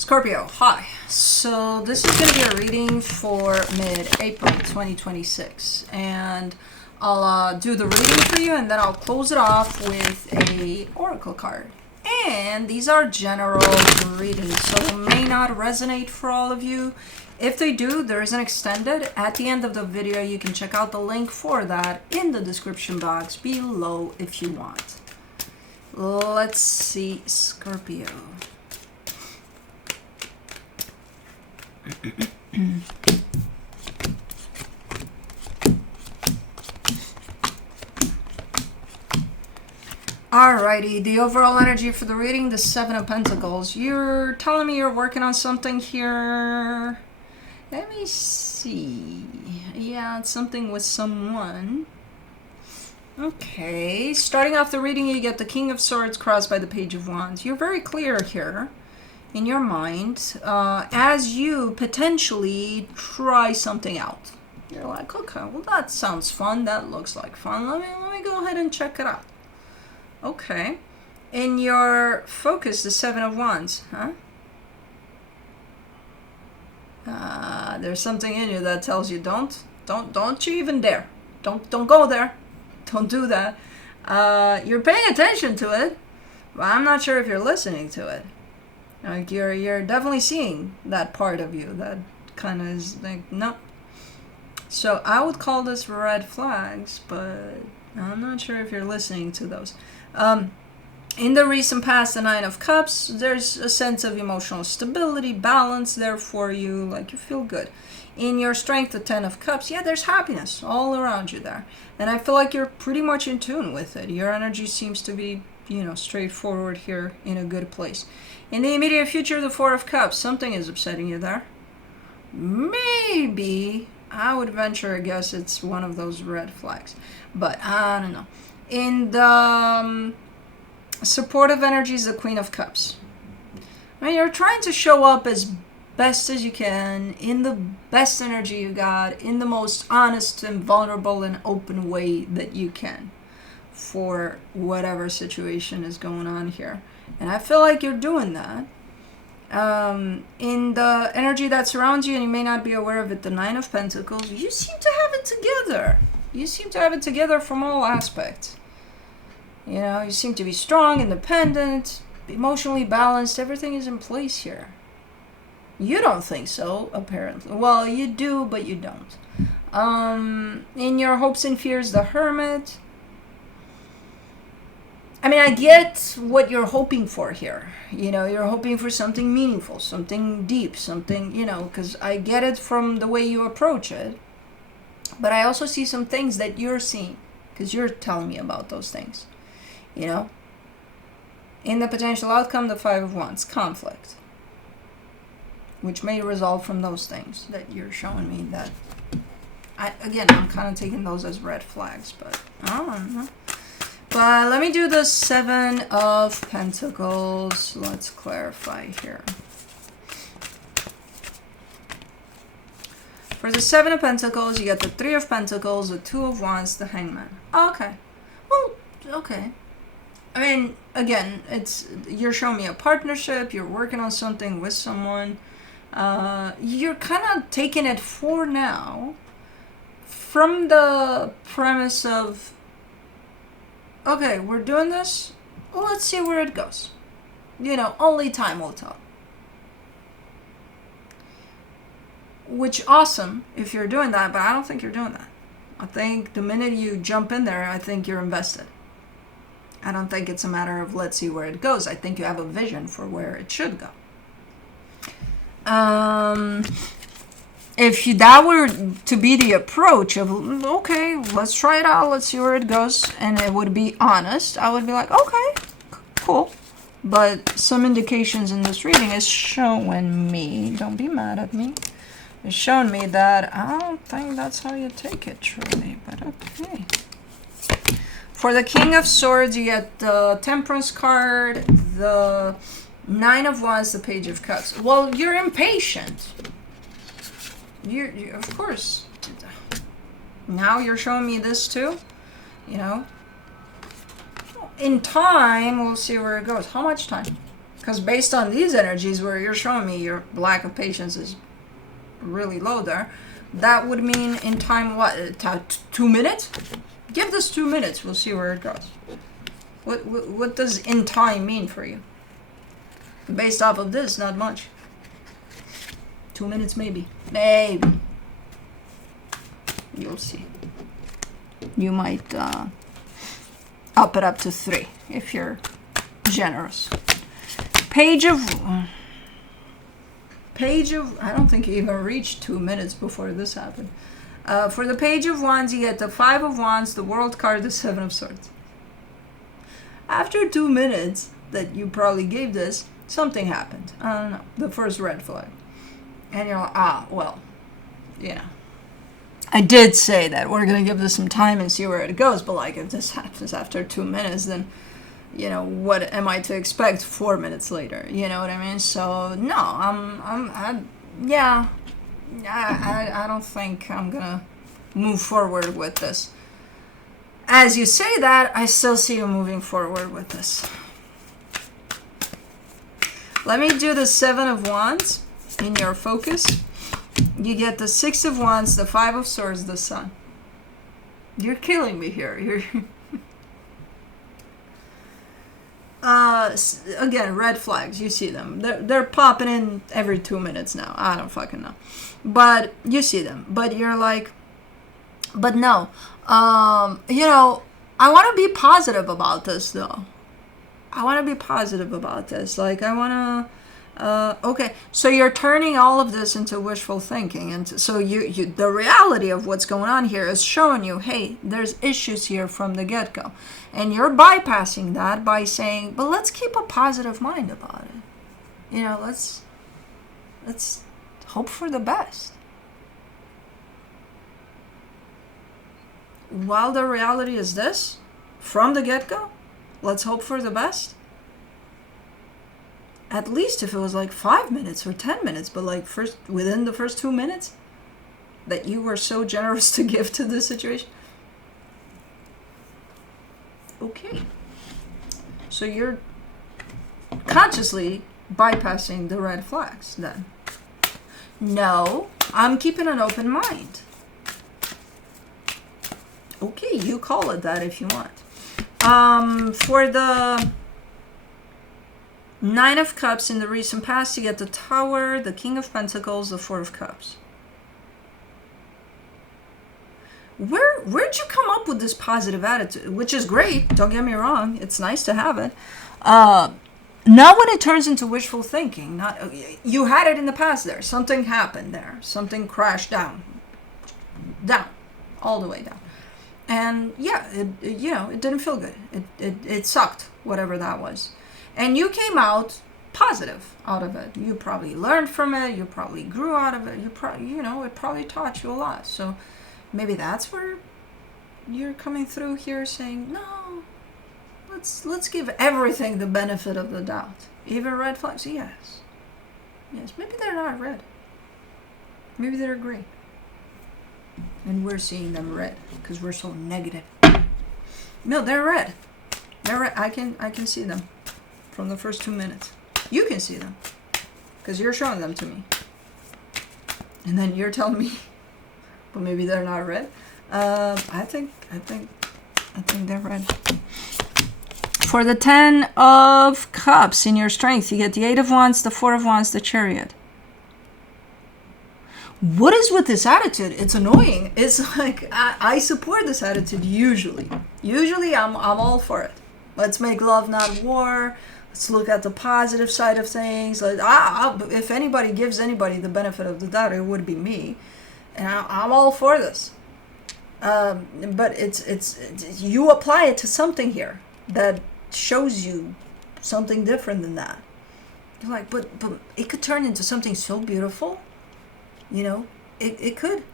Scorpio, hi. So this is going to be a reading for mid-April 2026. And I'll do the reading for you and then I'll close it off with a oracle card. And these are general readings, so they may not resonate for all of you. If they do, there is an extended. At the end of the video, you can check out the link for that in the description box below if you want. Let's see, Scorpio. Alrighty, the overall energy for the reading, the Seven of Pentacles. You're telling me you're working on something here. Let me see. Yeah, it's something with someone. Okay, starting off the reading, you get the King of Swords crossed by the Page of Wands. You're very clear here in your mind as you potentially try something out. You're like, okay, well that sounds fun, that looks like fun, let me go ahead and check it out. Okay, in your focus, the Seven of Wands, huh? There's something in you that tells you don't you even dare, don't go there, don't do that. You're paying attention to it, but I'm not sure if you're listening to it. Like you're definitely seeing that part of you that kind of is like, no. So I would call this red flags, but I'm not sure if you're listening to those. In the recent past, the Nine of Cups, there's a sense of emotional stability, balance there for you, like you feel good. In your strength, the Ten of Cups, yeah, there's happiness all around you there. And I feel like you're pretty much in tune with it. Your energy seems to be, straightforward here in a good place. In the immediate future, the Four of Cups, something is upsetting you there. Maybe, I would venture a guess it's one of those red flags. But I don't know. In the supportive energy is the Queen of Cups. I mean, you're trying to show up as best as you can, in the best energy you got, in the most honest and vulnerable and open way that you can for whatever situation is going on here. And I feel like you're doing that. In the energy that surrounds you, and you may not be aware of it, the Nine of Pentacles, you seem to have it together. You seem to have it together from all aspects. You seem to be strong, independent, emotionally balanced. Everything is in place here. You don't think so, apparently. Well, you do, but you don't. In your hopes and fears, the Hermit. I mean, I get what you're hoping for here. You're hoping for something meaningful, something deep, something, because I get it from the way you approach it. But I also see some things that you're seeing, because you're telling me about those things. In the potential outcome, the Five of Wands, conflict, which may result from those things that you're showing me that, I'm kind of taking those as red flags, but I don't know. But let me do the Seven of Pentacles. Let's clarify here. For the Seven of Pentacles, you get the Three of Pentacles, the Two of Wands, the Hangman. Okay. Well, okay. I mean, again, you're showing me a partnership, you're working on something with someone. You're kind of taking it for now from the premise of, okay, we're doing this, well, let's see where it goes. Only time will tell. Which, awesome if you're doing that, but I don't think you're doing that. I think the minute you jump in there, I think you're invested. I don't think it's a matter of let's see where it goes. I think you have a vision for where it should go. If that were to be the approach of, okay, let's try it out, let's see where it goes, and it would be honest, I would be like, okay, cool. But some indications in this reading is showing me, don't be mad at me, it's showing me that I don't think that's how you take it, truly, but okay. For the King of Swords, you get the Temperance card, the Nine of Wands, the Page of Cups. Well, you're impatient. You of course. Now you're showing me this too. In time, we'll see where it goes. How much time? Because based on these energies where you're showing me your lack of patience is really low there, that would mean in time what? 2 minutes? Give this 2 minutes. We'll see where it goes. What does in time mean for you? Based off of this, not much. 2 minutes maybe. Maybe. You'll see. You might up it up to 3 if you're generous. Page of, I don't think you even reached 2 minutes before this happened. For the Page of Wands, you get the 5 of Wands, the World card, the 7 of Swords. After 2 minutes that you probably gave this, something happened. I don't know. The first red flag. And you're like, well, I did say that we're going to give this some time and see where it goes, but like if this happens after 2 minutes, then, what am I to expect 4 minutes later? You know what I mean? So, no, I don't think I'm going to move forward with this. As you say that, I still see you moving forward with this. Let me do the 7 of Wands in your focus. You get the 6 of Wands, the 5 of Swords, the Sun. You're killing me here. Again, red flags. You see them. They're popping in every 2 minutes now. I don't fucking know. But you see them. But you're like, but no. I want to be positive about this, though. I want to be positive about this. Like, I want to... okay, so you're turning all of this into wishful thinking, and so you the reality of what's going on here is showing you, hey, there's issues here from the get-go, and you're bypassing that by saying, but let's keep a positive mind about it. Let's hope for the best. While the reality is this, from the get-go, let's hope for the best. At least if it was like 5 minutes or 10 minutes, but like within the first 2 minutes that you were so generous to give to this situation. Okay. So you're consciously bypassing the red flags then. No, I'm keeping an open mind. Okay, you call it that if you want. For the 9 of Cups in the recent past, you get the Tower, the King of Pentacles, the 4 of Cups. Where'd you come up with this positive attitude? Which is great, don't get me wrong. It's nice to have it. Not when it turns into wishful thinking. You had it in the past there. Something happened there. Something crashed down. Down. All the way down. And yeah, it didn't feel good. It sucked, whatever that was. And you came out positive out of it. You probably learned from it. You probably grew out of it. It probably taught you a lot. So maybe that's where you're coming through here saying, no, let's give everything the benefit of the doubt. Even red flags, yes. Maybe they're not red. Maybe they're green. And we're seeing them red because we're so negative. No, they're red. They're red. I can see them from the first 2 minutes. You can see them because you're showing them to me. And then you're telling me, but maybe they're not red. I think they're red. For the 10 of Cups in your strength, you get the 8 of Wands, the 4 of Wands, the Chariot. What is with this attitude? It's annoying. It's like, I support this attitude usually. Usually I'm all for it. Let's make love, not war. Let's look at the positive side of things. If anybody gives anybody the benefit of the doubt, it would be me. And I'm all for this. But it's you apply it to something here that shows you something different than that. You're like, but it could turn into something so beautiful. It could.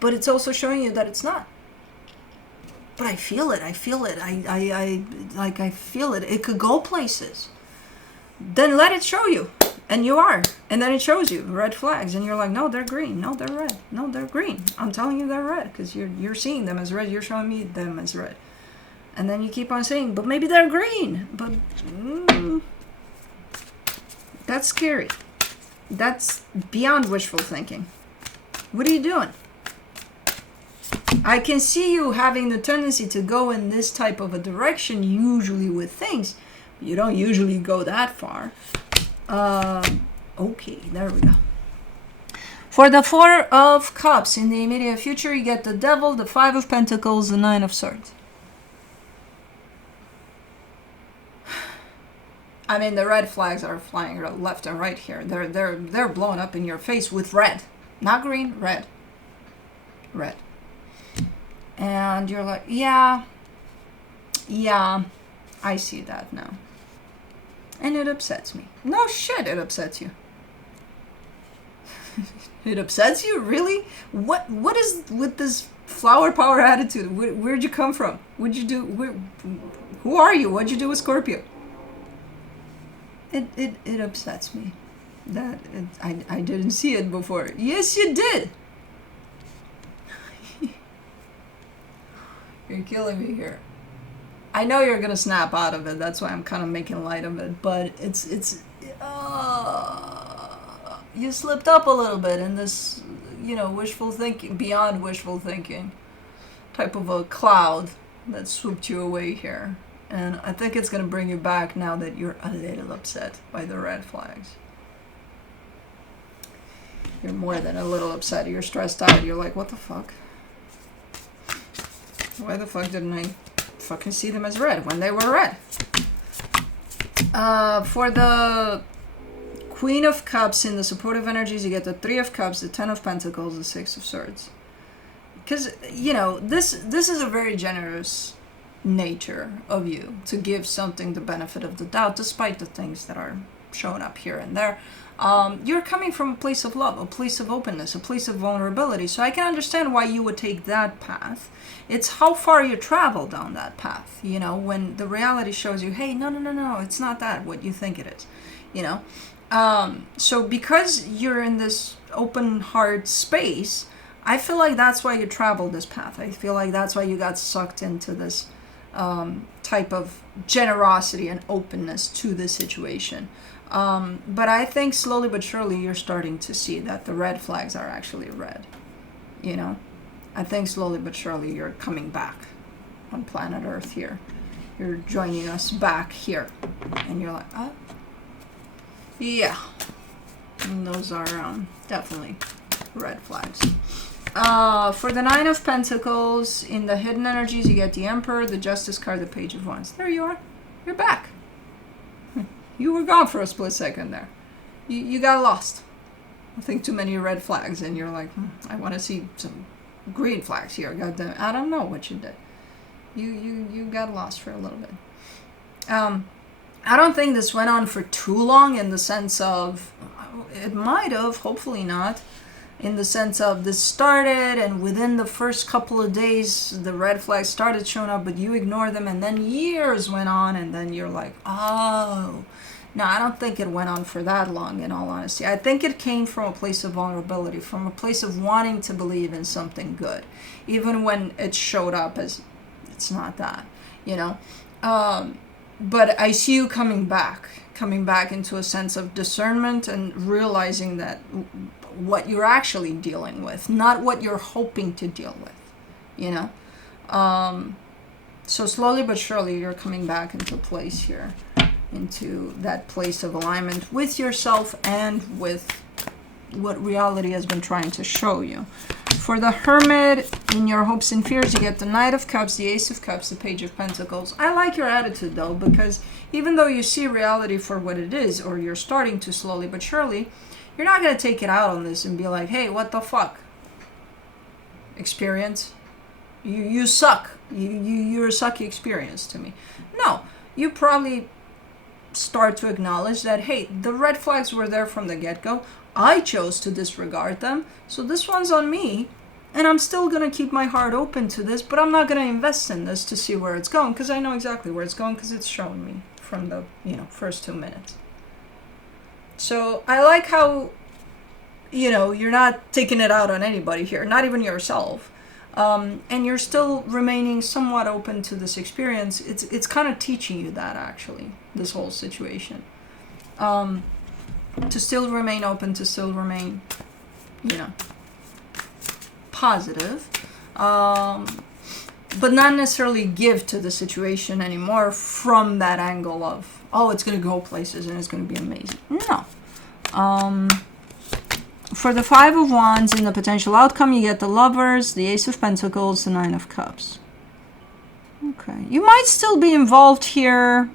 But it's also showing you that it's not. But I feel it. I feel it. I feel it. It could go places. Then let it show you. And you are. And then it shows you red flags. And you're like, no, they're green. No, they're red. No, they're green. I'm telling you they're red. Because you're seeing them as red. You're showing me them as red. And then you keep on saying, but maybe they're green. But That's scary. That's beyond wishful thinking. What are you doing? I can see you having the tendency to go in this type of a direction, usually with things. You don't usually go that far. Okay, there we go. For the Four of Cups in the immediate future, you get the Devil, the Five of Pentacles, the Nine of Swords. I mean, the red flags are flying left and right here. They're blowing up in your face with red, not green, red, red. And you're like, yeah, I see that now, and it upsets me. No shit, it upsets you. It upsets you, really? What is with this flower power attitude? Where'd you come from? What'd you do? Who are you? What'd you do with Scorpio? It upsets me that I didn't see it before. Yes, you did. You're killing me here. I know you're gonna snap out of it. That's why I'm kind of making light of it. But you slipped up a little bit in this, wishful thinking, beyond wishful thinking, type of a cloud that swooped you away here. And I think it's gonna bring you back now that you're a little upset by the red flags. You're more than a little upset. You're stressed out. You're like, what the fuck? Why the fuck didn't I fucking see them as red when they were red? For the Queen of Cups in the supportive energies, you get the Three of Cups, the Ten of Pentacles, the Six of Swords. Because, this is a very generous nature of you to give something the benefit of the doubt, despite the things that are showing up here and there. You're coming from a place of love, a place of openness, a place of vulnerability. So I can understand why you would take that path. It's how far you travel down that path, when the reality shows you, hey, no, it's not that what you think it is, So because you're in this open heart space, I feel like that's why you traveled this path. I feel like that's why you got sucked into this type of generosity and openness to the situation. But I think slowly but surely you're starting to see that the red flags are actually red. I think slowly but surely you're coming back on planet Earth here. You're joining us back here. And you're like, oh, yeah. And those are definitely red flags. For the Nine of Pentacles, in the hidden energies, you get the Emperor, the Justice card, the Page of Wands. There you are. You're back. You were gone for a split second there. You got lost. I think too many red flags, and you're like, I want to see some green flags here. Goddamn, I don't know what you did. You got lost for a little bit. I don't think this went on for too long in the sense of, it might have, hopefully not, in the sense of this started and within the first couple of days the red flags started showing up, but you ignore them, and then years went on, and then you're like, oh. No, I don't think it went on for that long, in all honesty. I think it came from a place of vulnerability, from a place of wanting to believe in something good, even when it showed up as it's not that, But I see you coming back into a sense of discernment and realizing that what you're actually dealing with, not what you're hoping to deal with, So slowly but surely you're coming back into place here, into that place of alignment with yourself and with what reality has been trying to show you. For the Hermit, in your hopes and fears, you get the Knight of Cups, the Ace of Cups, the Page of Pentacles. I like your attitude, though, because even though you see reality for what it is, or you're starting to slowly but surely, you're not going to take it out on this and be like, hey, what the fuck? Experience? You suck. You're a sucky experience to me. No, you probably start to acknowledge that, hey, the red flags were there from the get-go. I chose to disregard them, so this one's on me, and I'm still going to keep my heart open to this, but I'm not going to invest in this to see where it's going, because I know exactly where it's going, because it's shown me from the first 2 minutes. So I like how you're not taking it out on anybody here, not even yourself, and you're still remaining somewhat open to this experience. It's kind of teaching you that, actually, this whole situation. to still remain open, to still remain, positive, but not necessarily give to the situation anymore from that angle of, oh, it's going to go places and it's going to be amazing. No. For the Five of Wands in the potential outcome, you get the Lovers, the Ace of Pentacles, the Nine of Cups. Okay. You might still be involved here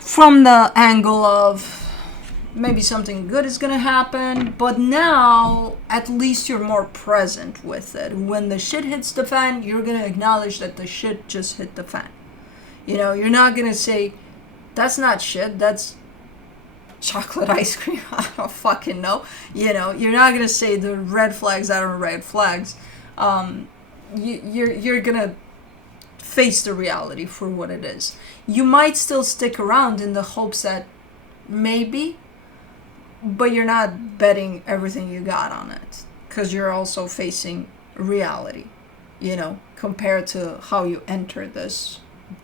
from the angle of maybe something good is going to happen, but now at least you're more present with it. When the shit hits the fan, you're going to acknowledge that the shit just hit the fan. You're not going to say, that's not shit, that's chocolate ice cream. I don't fucking know. You're not going to say the red flags are red flags. You're going to face the reality for what it is. You might still stick around in the hopes that maybe, but you're not betting everything you got on it, because you're also facing reality, compared to how you entered this,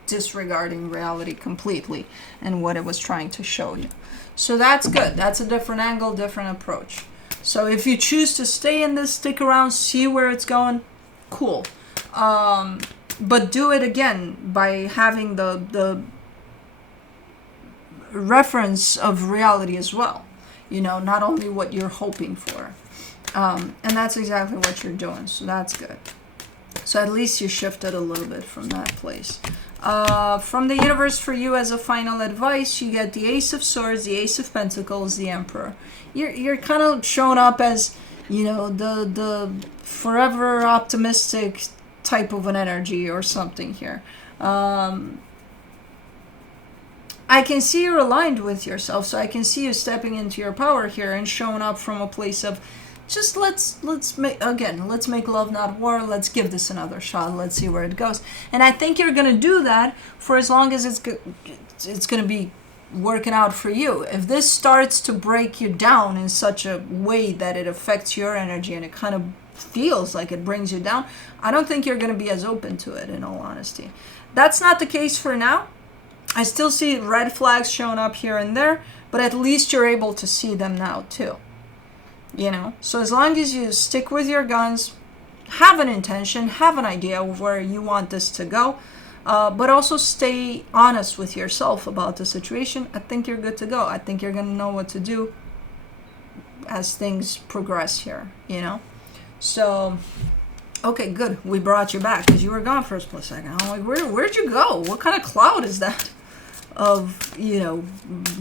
disregarding reality completely and what it was trying to show you. So that's good. That's a different angle, different approach. So if you choose to stay in this, stick around, see where it's going, cool. But do it again by having the reference of reality as well. Not only what you're hoping for. And that's exactly what you're doing. So that's good. So at least you shifted a little bit from that place. From the universe for you as a final advice, you get the Ace of Swords, the Ace of Pentacles, the Emperor. You're kind of showing up as, the forever optimistic type of an energy or something here. I can see you're aligned with yourself, so I can see you stepping into your power here and showing up from a place of just let's make love not war. Let's give this another shot. Let's see where it goes. And I think you're gonna do that for as long as it's gonna be working out for you. If this starts to break you down in such a way that it affects your energy and it kind of feels like it brings you down, I don't think you're gonna be as open to it, in all honesty. That's not the case for now. I still see red flags showing up here and there, but at least you're able to see them now too. So as long as you stick with your guns, have an intention, have an idea of where you want this to go, but also stay honest with yourself about the situation, I think you're good to go. I think you're going to know what to do as things progress here, So, okay, good. We brought you back because you were gone for a split second. I'm like, where'd you go? What kind of cloud is that? Of,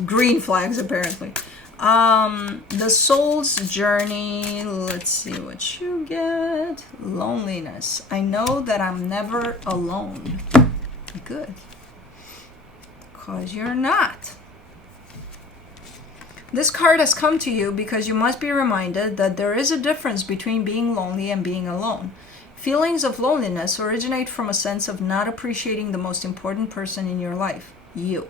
green flags, apparently. The soul's journey. Let's see what you get. Loneliness. I know that I'm never alone. Good. Because you're not. This card has come to you because you must be reminded that there is a difference between being lonely and being alone. Feelings of loneliness originate from a sense of not appreciating the most important person in your life, you.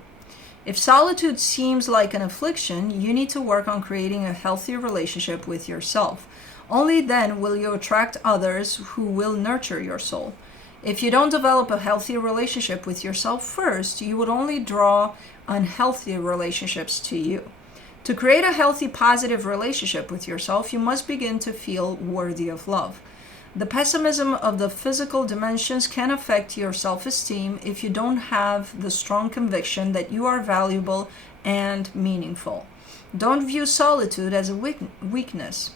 If solitude seems like an affliction, you need to work on creating a healthy relationship with yourself. Only then will you attract others who will nurture your soul. If you don't develop a healthy relationship with yourself first, you would only draw unhealthy relationships to you. To create a healthy, positive relationship with yourself, you must begin to feel worthy of love. The pessimism of the physical dimensions can affect your self-esteem if you don't have the strong conviction that you are valuable and meaningful. Don't view solitude as a weakness.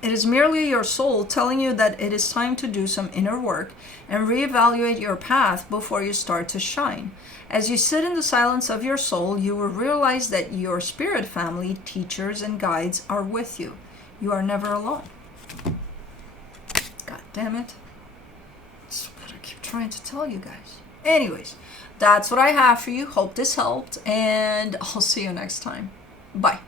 It is merely your soul telling you that it is time to do some inner work and reevaluate your path before you start to shine. As you sit in the silence of your soul, you will realize that your spirit family, teachers, and guides are with you. You are never alone. God damn it. That's what I keep trying to tell you guys. Anyways, that's what I have for you. Hope this helped, and I'll see you next time. Bye.